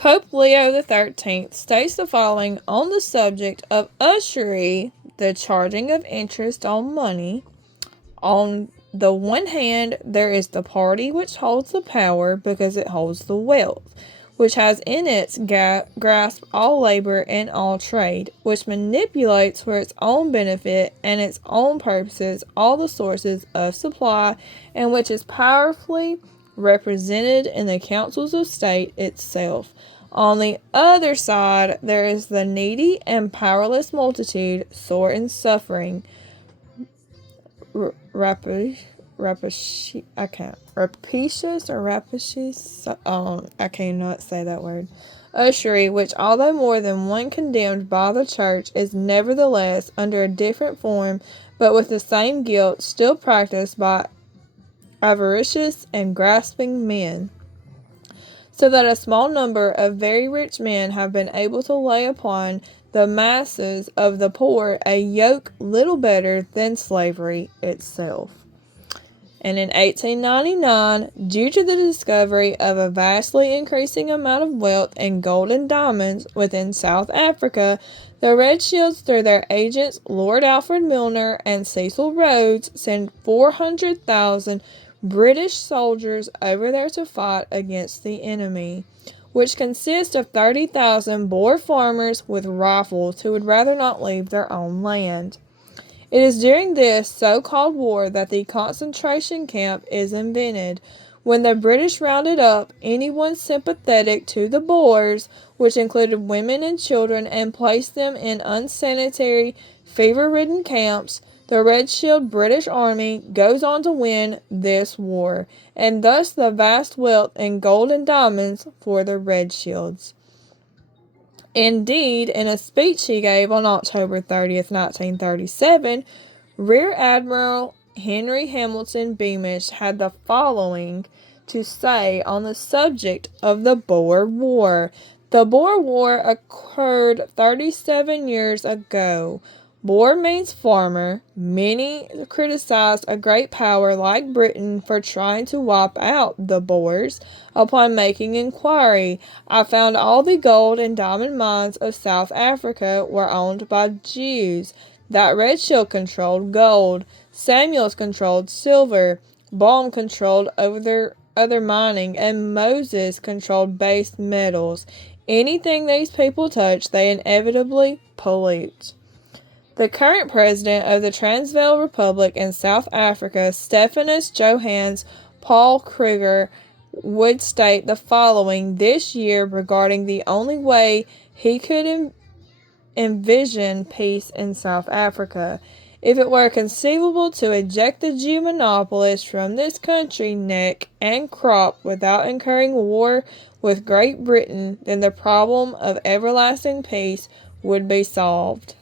Pope Leo XIII states the following on the subject of usury, the charging of interest on money. On the one hand, there is the party which holds the power because it holds the wealth, which has in its grasp all labor and all trade, which manipulates for its own benefit and its own purposes all the sources of supply, and which is powerfully represented in the councils of state itself. On the other side, there is the needy and powerless multitude, sore in suffering, rapacious, I cannot say that word. Usury, which although more than one condemned by the church, is nevertheless under a different form, but with the same guilt, still practiced by avaricious and grasping men, so that a small number of very rich men have been able to lay upon the masses of the poor a yoke little better than slavery itself. And in 1899, due to the discovery of a vastly increasing amount of wealth in gold and diamonds within South Africa, the Red Shields, through their agents Lord Alfred Milner and Cecil Rhodes, sent 400,000 British soldiers over there to fight against the enemy, which consists of 30,000 Boer farmers with rifles who would rather not leave their own land. It is during this so-called war that the concentration camp is invented, when the British rounded up anyone sympathetic to the Boers, which included women and children, and placed them in unsanitary, fever-ridden camps. The Red Shield British Army goes on to win this war, and thus the vast wealth in gold and diamonds for the Red Shields. Indeed, in a speech he gave on October 30th, 1937, Rear Admiral Henry Hamilton Beamish had the following to say on the subject of the Boer War. The Boer War occurred 37 years ago. Boer means farmer. Many criticized a great power like Britain for trying to wipe out the Boers. Upon making inquiry, I found all the gold and diamond mines of South Africa were owned by Jews. That Red Shield controlled gold, Samuels controlled silver, Baum controlled other mining, and Moses controlled base metals. Anything these people touch, they inevitably pollute. The current president of the Transvaal Republic in South Africa, Stephanus Johannes Paul Kruger, would state the following this year regarding the only way he could envision peace in South Africa. If it were conceivable to eject the Jew monopolists from this country neck and crop without incurring war with Great Britain, then the problem of everlasting peace would be solved.